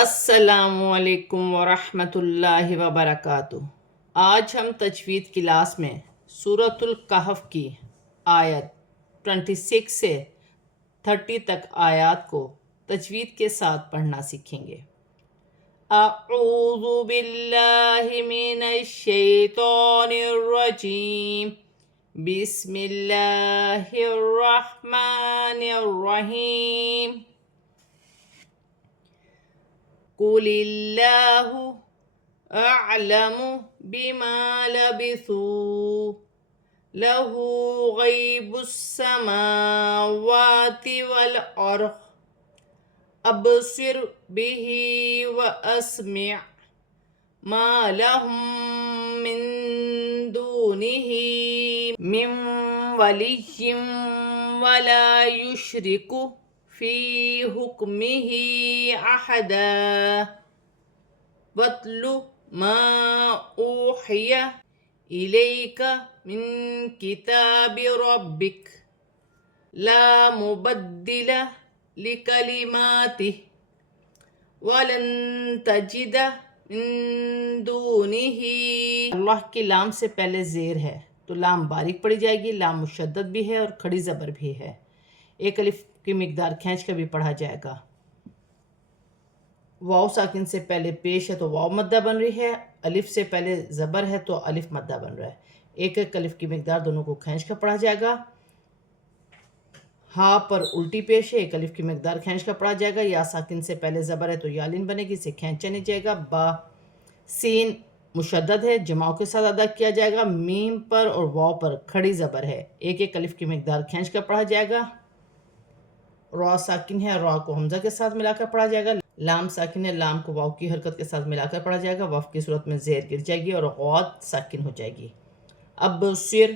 السلام علیکم ورحمۃ اللہ وبرکاتہ۔ آج ہم تجوید کلاس میں سورۃ الکہف کی آیت 26 سے 30 تک آیات کو تجوید کے ساتھ پڑھنا سیکھیں گے۔ اعوذ باللہ من الشیطان الرجیم، بسم اللہ الرحمن الرحیم۔ قل اللہ اعلم بما لبثوا لہ غیب السماوات والارض ابصر به واسمع ما لهم من دونه من ولی ولا یشرک فی حکمہ احدا واتل ما اوحی الیک من کتاب ربک لا مبدل لکلماتہ ولن تجد من دونہ۔ اللہ کی لام سے پہلے زیر ہے تو لام باریک پڑی جائے گی، لام مشدد بھی ہے اور کھڑی زبر بھی ہے۔ ایک الف کی مقدار کھینچ کر بھی پڑھا جائے گا۔ واو ساکن سے پہلے پیش ہے تو واو مدہ بن رہی ہے، الف سے پہلے زبر ہے تو الف مدہ بن رہا ہے۔ ایک ایک الف کی مقدار دونوں کو کھینچ کر پڑھا جائے گا۔ ہاں پر الٹی پیش ہے، ایک الف کی مقدار کھینچ کر پڑھا جائے گا۔ یا ساکن سے پہلے زبر ہے تو یالین بنے گی، اسے کھینچا نہیں جائے گا۔ با سین مشدد ہے، جماؤں کے ساتھ ادا کیا جائے گا۔ میم پر اور واو پر کھڑی زبر ہے، ایک ایک الف کی مقدار کھینچ کر پڑھا جائے گا۔ را ساکن ہے، را کو حمزہ کے ساتھ ملا کر پڑھا جائے گا۔ لام ساکن ہے، لام کو واو کی حرکت کے ساتھ ملا کر پڑھا جائے گا۔ وف کی صورت میں زیر گر جائے گی اور غوات ساکن ہو جائے گی۔ اب سر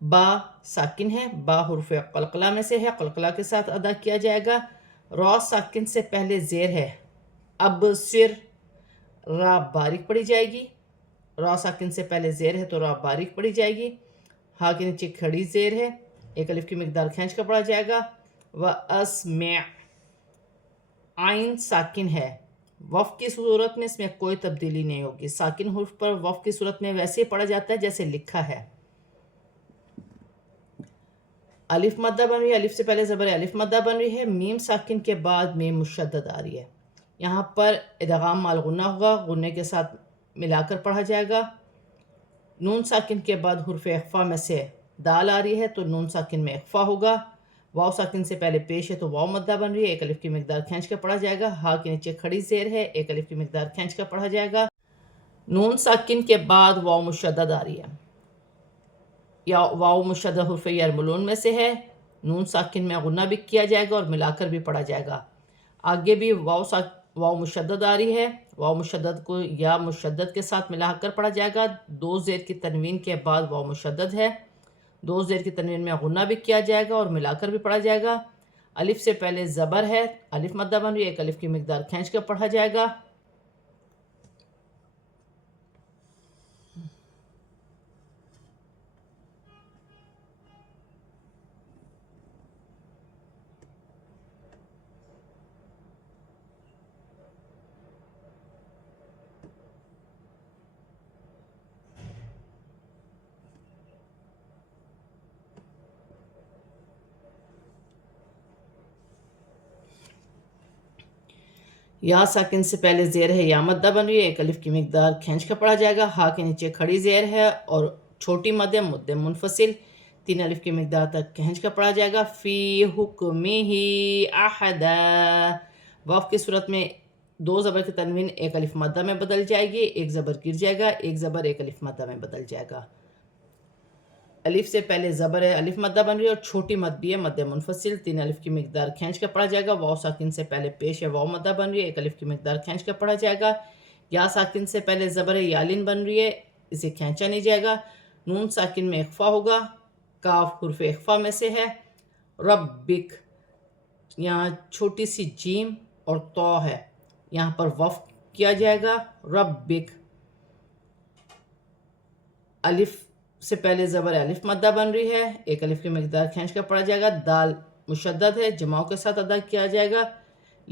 با ساکن ہے، با حرف قلقلہ میں سے ہے، قلقلہ کے ساتھ ادا کیا جائے گا۔ را ساکن سے پہلے زیر ہے، اب سر را باریک پڑی جائے گی۔ را ساکن سے پہلے زیر ہے تو را باریک پڑی جائے گی۔ ہا کے نیچے کھڑی زیر ہے، ایک الف کی مقدار کھینچ کر پڑھا جائے گا۔ وَأَسْمِعْ عین ساکن ہے، وف کی صورت میں اس میں کوئی تبدیلی نہیں ہوگی۔ ساکن حرف پر وف کی صورت میں ویسے ہی پڑھا جاتا ہے جیسے لکھا ہے۔ الف مدہ بن رہی ہے، الف سے پہلے زبر ہے، الف مدہ بن رہی ہے۔ میم ساکن کے بعد میم مشدد آ رہی ہے، یہاں پر ادغام مال غنہ ہوگا، غنے کے ساتھ ملا کر پڑھا جائے گا۔ نون ساکن کے بعد حرف اخفا میں سے دال آ رہی ہے تو نون ساکن میں اخفا ہوگا۔ واو ساکن سے پہلے پیش ہے تو واو مدہ بن رہی ہے، ایک الف کی مقدار کھینچ کر پڑھا جائے گا۔ ہا کے نیچے کھڑی زیر ہے، ایک الف کی مقدار کھینچ کر پڑھا جائے گا۔ نون ساکن کے بعد واو مشدد آ رہی ہے، یا واو مشدد حرف یرملون میں سے ہے۔ نون ساکن میں غنہ بھی کیا جائے گا اور ملا کر بھی پڑھا جائے گا۔ آگے بھی واو مشدد آ رہی ہے، واو مشدد کو یا مشدد کے ساتھ ملا کر پڑھا جائے گا۔ دو زیر کی تنوین کے بعد واو مشدد ہے، دو زیر کی تنوین میں غنہ بھی کیا جائے گا اور ملا کر بھی پڑھا جائے گا۔ الف سے پہلے زبر ہے، الف مدہ بن رہی ہے، ایک الف کی مقدار کھینچ کر پڑھا جائے گا۔ یا ساکن سے پہلے زیر ہے، یا مدہ بن رہی ہے، ایک الف کی مقدار کھینچ کر پڑھا جائے گا۔ ہا کے نیچے کھڑی زیر ہے اور چھوٹی مد منفصل، تین الف کی مقدار تک کھینچ کر پڑھا جائے گا۔ فی حکمہ احدا، وف کی صورت میں دو زبر کی تنوین ایک الف مدہ میں بدل جائے گی، ایک زبر گر جائے گا، ایک زبر ایک الف مدہ میں بدل جائے گا۔ الف سے پہلے زبر ہے، الف مدہ بن رہی ہے اور چھوٹی مد بھی ہے، مد منفصل، تین الف کی مقدار کھینچ کر پڑھا جائے گا۔ واو ساکن سے پہلے پیش ہے، واو مدہ بن رہی ہے، ایک الف کی مقدار کھینچ کر پڑھا جائے گا۔ یا ساکن سے پہلے زبر ہے، یالین بن رہی ہے، اسے کھینچا نہیں جائے گا۔ نون ساکن میں اخفا ہوگا، کاف حرف اخفا میں سے ہے۔ ربک، یہاں چھوٹی سی جیم اور تو ہے، یہاں پر وف کیا جائے گا۔ ربک، الف سے پہلے زبر الف مدہ بن رہی ہے، ایک الف کی مقدار کھینچ کر پڑھا جائے گا۔ دال مشدد ہے، جماؤں کے ساتھ ادا کیا جائے گا۔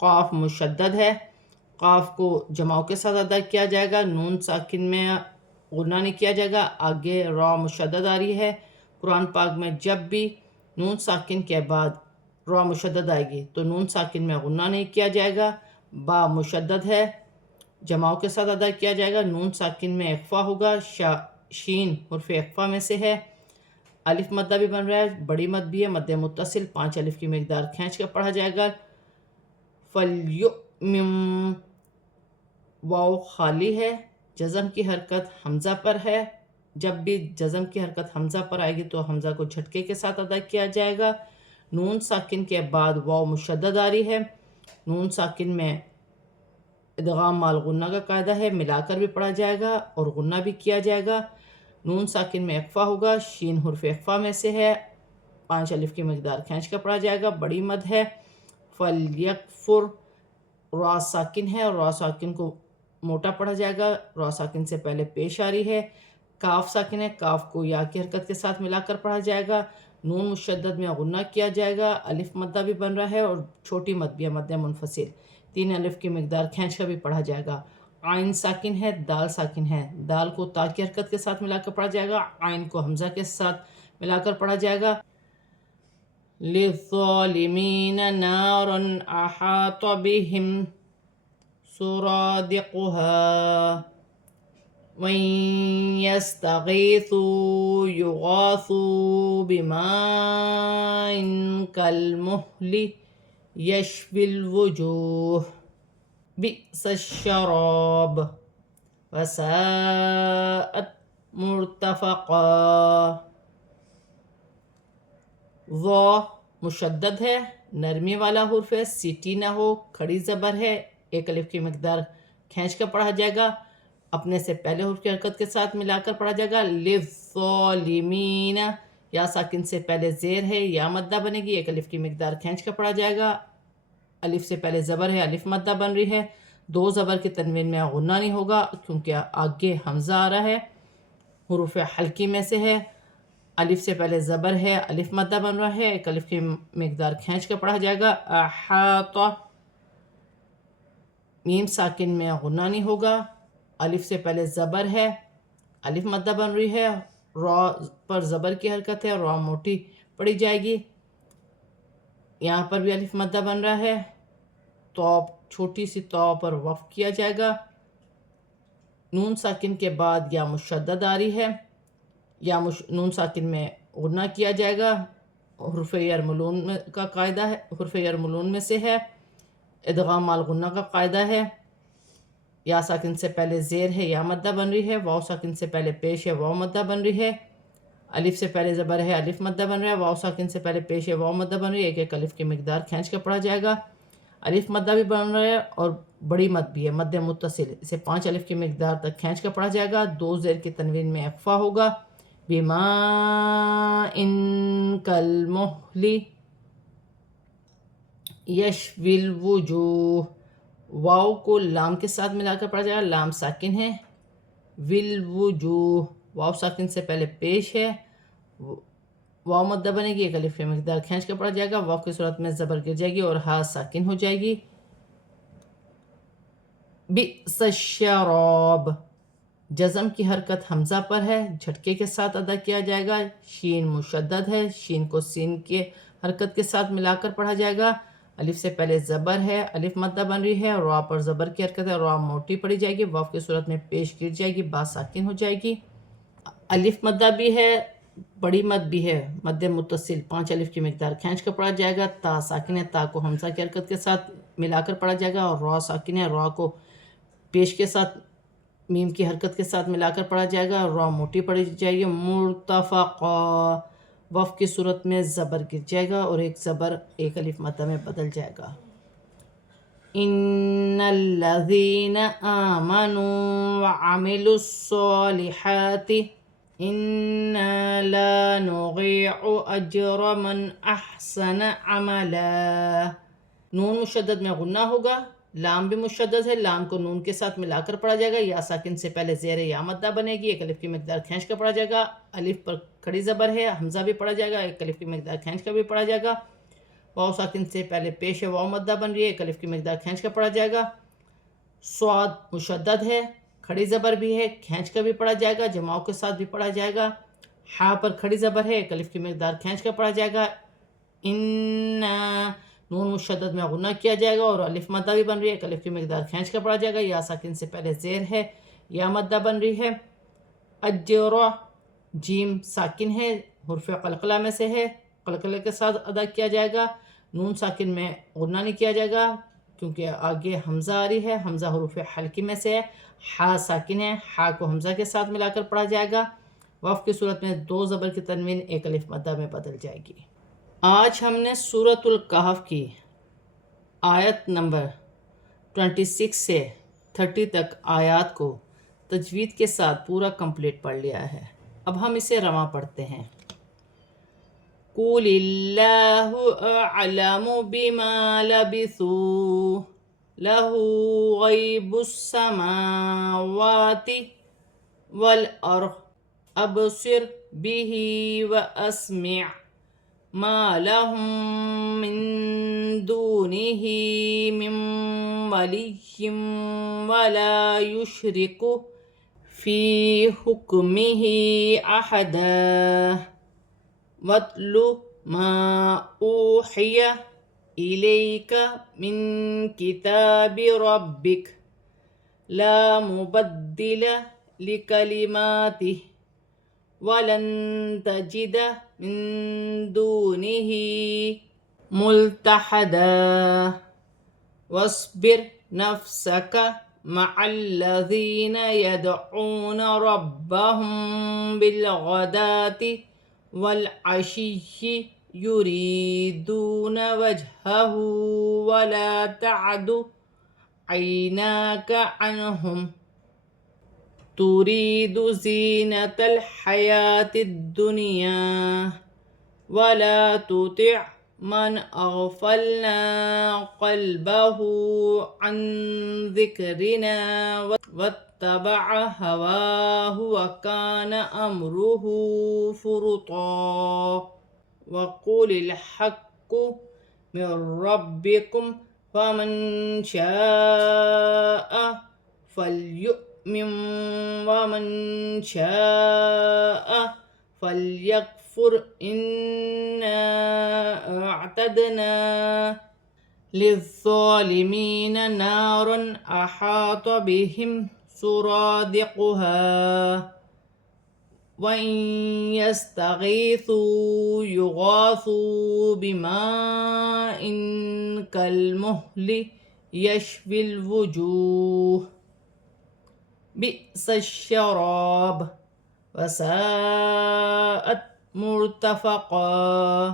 قاف مشدد ہے، قاف کو جماؤ کے ساتھ ادا کیا جائے گا، نون ساکن میں غنہ نہیں کیا جائے گا، آگے را مشدد آ رہی ہے۔ قرآن پاک میں جب بھی نون ساکن کے بعد را مشدد آئے گی تو نون ساکن میں غنہ نہیں کیا جائے گا، با مشدد ہے، جماؤ کے ساتھ ادا کیا جائے گا، نون ساکن میں اخفا ہوگا، شین حرف اخفا میں سے ہے، الف مدہ بھی بن رہا ہے، بڑی مد بھی ہے، مد متصل، 5 الف کی مقدار کھینچ کر پڑھا جائے گا۔ فَلْيُؤْمِن، واو خالی ہے، جزم کی حرکت حمزہ پر ہے، جب بھی جزم کی حرکت حمزہ پر آئے گی تو حمزہ کو جھٹکے کے ساتھ ادا کیا جائے گا۔ نون ساکن کے بعد واو مشدد آ رہی ہے، نون ساکن میں ادغام مال غنہ کا قاعدہ ہے، ملا کر بھی پڑھا جائے گا اور غنہ بھی کیا جائے گا۔ نون ساکن میں اخفا ہوگا، شین حرف اخفا میں سے ہے، 5 الف کی مقدار کھینچ کر پڑھا جائے گا، بڑی مد ہے۔ فَلْيَكْفُرْ، را ساکن ہے اور را ساکن کو موٹا پڑھا جائے گا، را ساکن سے پہلے پیش آ رہی ہے۔ کاف ساکن ہے، کاف کو یا کی حرکت کے ساتھ ملا کر پڑھا جائے گا، نون مشدد میں غنہ کیا جائے گا، الف مدہ بھی بن رہا ہے اور چھوٹی مد بھی ہے، مد منفصل، 3 الف کی مقدار کھینچ کر بھی پڑھا جائے گا۔ عین ساکن ہے، دال ساکن ہے، دال کو تا کی حرکت کے ساتھ ملا کر پڑھا جائے گا، عین کو حمزہ کے ساتھ ملا کر پڑھا جائے گا۔ لِلظَّالِمِينَ نَارٌ أَحَاطَ بِهِمْ سُرَادِقُهَا وَإِن يَسْتَغِيثُوا يُغَاثُوا بِمَاءٍ كَالْمُهْلِ يَشْوِي الْوُجُوهَ بِئْسَ الشَّرَابُ وَسَاءَتْ مُرْتَفَقًا۔ ضا مشدد ہے، نرمی والا حرف ہے، سیٹی نہ ہو، کھڑی زبر ہے، 1 الف کی مقدار کھینچ کر پڑھا جائے گا، اپنے سے پہلے حرف کی حرکت کے ساتھ ملا کر پڑھا جائے گا۔ لِلظَّالِمِينَ، یا ساکن سے پہلے زیر ہے، یا مدہ بنے گی، 1 الف کی مقدار کھینچ کر پڑھا جائے گا، الف سے پہلے زبر ہے، الف مدہ بن رہی ہے، 2 زبر کی تنوین میں غنہ نہیں ہوگا کیونکہ آگے حمزہ آ رہا ہے، حروف حلقی میں سے ہے، الف سے پہلے زبر ہے، الف مدہ بن رہا ہے، 1 الف کی مقدار کھینچ کر پڑھا جائے گا۔ احاطہ، میم ساکن میں غنہ نہیں ہوگا، الف سے پہلے زبر ہے، الف مدہ بن رہی ہے، را پر زبر کی حرکت ہے، را موٹی پڑھی جائے گی، یہاں پر بھی الف مدہ بن رہا ہے، تو چھوٹی سی تو پر وقف کیا جائے گا، نون ساکن کے بعد یا مشدد آ رہی ہے، یا نون ساکن میں غنہ کیا جائے گا، حرف یرملون کا قاعدہ ہے، حرف یرملون میں سے ہے، ادغام مال غنہ کا قاعدہ ہے، یا ساکن سے پہلے زیر ہے، یا مدہ بن رہی ہے، واو ساکن سے پہلے پیش ہے، واو مدہ بن رہی ہے، الف سے پہلے زبر ہے، الف مدہ بن رہا ہے، واو ساکن سے پہلے پیش ہے، واو مدہ بن رہی ہے، 1 الف کی مقدار کھینچ کر پڑھا جائے گا، الف مدہ بھی بن رہا ہے اور بڑی مد بھی ہے، مد متصل، اسے 5 الف کی مقدار تک کھینچ کر پڑھا جائے گا، 2 زیر کی تنوین میں اخفا ہوگا، بِمَاءٍ كَالْمُهْلِ يَشْوِي الْوُجُوهَ، واو کو لام کے ساتھ ملا کر پڑھا جائے گا، لام ساکن ہے، وِالْوُجُوهِ، واو ساکن سے پہلے پیش ہے، واو مدہ بنے گی، 1 الف کی مقدار کھینچ کر پڑھا جائے گا، واو کی صورت میں زبر گر جائے گی اور ہا ساکن ہو جائے گی۔ بئس الشراب، جزم کی حرکت حمزہ پر ہے، جھٹکے کے ساتھ ادا کیا جائے گا، شین مشدد ہے، شین کو سین کے حرکت کے ساتھ ملا کر پڑھا جائے گا، الف سے پہلے زبر ہے، الف مدہ بن رہی ہے، را پر زبر کی حرکت ہے، را موٹی پڑھی جائے گی، واو کی صورت میں پیش گر جائے گی، با ساکن ہو جائے گی، الف مدہ بھی ہے، بڑی مد بھی ہے، مد متصل، 5 الف کی مقدار کھینچ کر پڑھا جائے گا، تا ساکن ہے، تا کو حمزہ کی حرکت کے ساتھ ملا کر پڑھا جائے گا، اور را ساکن ہے، را کو پیش کے ساتھ میم کی حرکت کے ساتھ ملا کر پڑھا جائے گا، را موٹی پڑھی جائے گی، مرتفقا، وقف کی صورت میں زبر گر جائے گا اور 1 زبر 1 الف مدہ میں بدل جائے گا۔ ان الذین آمنوا وعملوا الصالحات انا لا نضيع اجر من احسن عملا، نون مشدد میں غنہ ہوگا، لام بھی مشدد ہے، لام کو نون کے ساتھ ملا کر پڑھا جائے گا، یا ساکن سے پہلے زیر یا مدہ بنے گی، 1 الف کی مقدار کھینچ کر پڑھا جائے گا، الف پر کھڑی زبر ہے، حمزہ بھی پڑھا جائے گا، 1 الف کی مقدار کھینچ کر بھی پڑھا جائے گا، واو ساکن سے پہلے پیش ہے، واو مدہ بن رہی ہے، ایک الف کی مقدار کھینچ کر پڑھا جائے گا۔ صاد مشدد ہے، کھڑی زبر بھی ہے، کھینچ کر بھی پڑھا جائے گا، جماؤں کے ساتھ بھی پڑھا جائے گا۔ ہا پر کھڑی زبر ہے، ایک الف کی مقدار کھینچ کر پڑھا جائے گا۔ ان نون مشدد میں غنہ کیا جائے گا اور الف مدہ بھی بن رہی ہے، ایک الف کی مقدار کھینچ کر پڑھا جائے گا۔ یا ساکن سے پہلے زیر ہے، یا مدہ بن رہی ہے۔ اجر جیم ساکن ہے، حرف قلقلہ میں سے ہے، قلقلہ کے ساتھ ادا کیا جائے گا۔ نون ساکن میں غنہ نہیں کیا جائے گا کیونکہ آگے حمزہ آ رہی ہے، حمزہ حروف حلقی میں سے ہے۔ ہا ساکن ہے، ہا کو حمزہ کے ساتھ ملا کر پڑھا جائے گا۔ وقف کی صورت میں دو زبر کی تنوین ایک الف مدہ میں بدل جائے گی۔ آج ہم نے سورۃ الکہف کی آیت نمبر 26 سے 30 تک آیات کو تجوید کے ساتھ پورا کمپلیٹ پڑھ لیا ہے۔ اب ہم اسے رواں پڑھتے ہیں۔ قُلِ اللَّهُ أَعْلَمُ بِمَا لَبِثُوا لَهُ غَيْبُ السَّمَاوَاتِ وَالْأَرْضِ أَبْصِرْ بِهِ وَأَسْمِعْ مَا لَهُم مِّن دُونِهِ مِن وَلِيٍّ وَلَا يُشْرِكُ فِي حُكْمِهِ أَحَدًا وَاتْلُ مَا أُوحِيَ إِلَيْكَ مِن كِتَابِ رَبِّكَ لَا مُبَدِّلَ لِكَلِمَاتِهِ وَلَن تَجِدَ مِن دُونِهِ مُلْتَحَدًا وَاصْبِرْ نَفْسَكَ مَعَ الَّذِينَ يَدْعُونَ رَبَّهُم بِالْغَدَاةِ وَالْعَشِيِّ يُرِيدُونَ وَجْهَهُ وَلَا تَعْدُ عَيْنَاكَ عَنْهُمْ تُرِيدُ زِينَةَ الْحَيَاةِ الدُّنْيَا وَلَا تُطِعْ مَنْ أَغْفَلْنَا قَلْبَهُ عَنْ ذِكْرِنَا وَاتَّبَعَ هَوَاهُ وَكَانَ أَمْرُهُ فُرُطًا وَقُلِ الْحَقُّ مِنْ رَبِّكُمْ فَمَنْ شَاءَ فَلْيُؤْمِنْ وَمَنْ شَاءَ فَلْيَكْفُرْ إِنَّا أَعْتَدْنَا لِلظَّالِمِينَ نَارًا أَحَاطَ بِهِمْ سُرَادِقُهَا وَإِنْ يَسْتَغِيثُوا يُغَاثُوا بِمَاءٍ كَالْمُهْلِ يَشْوِي الْوُجُوهَ بِئْسَ الشَّرَابُ وَسَاءَتْ مُرْتَفَقًا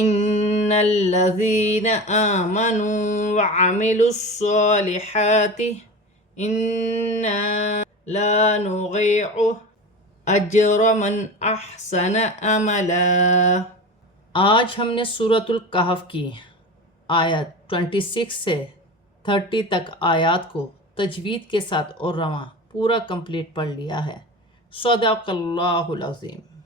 إِنَّ الَّذِينَ آمَنُوا وَعَمِلُوا الصَّالِحَاتِ إِنَّا لَا نُضِيعُ أَجْرَ مَنْ أَحْسَنَ عَمَلًا۔ آج ہم نے سورۃ الکہف کی آیت 26 سے 30 تک آیات کو تجوید کے ساتھ اور رواں پورا کمپلیٹ پڑھ لیا ہے۔ صدق اللہ العظیم۔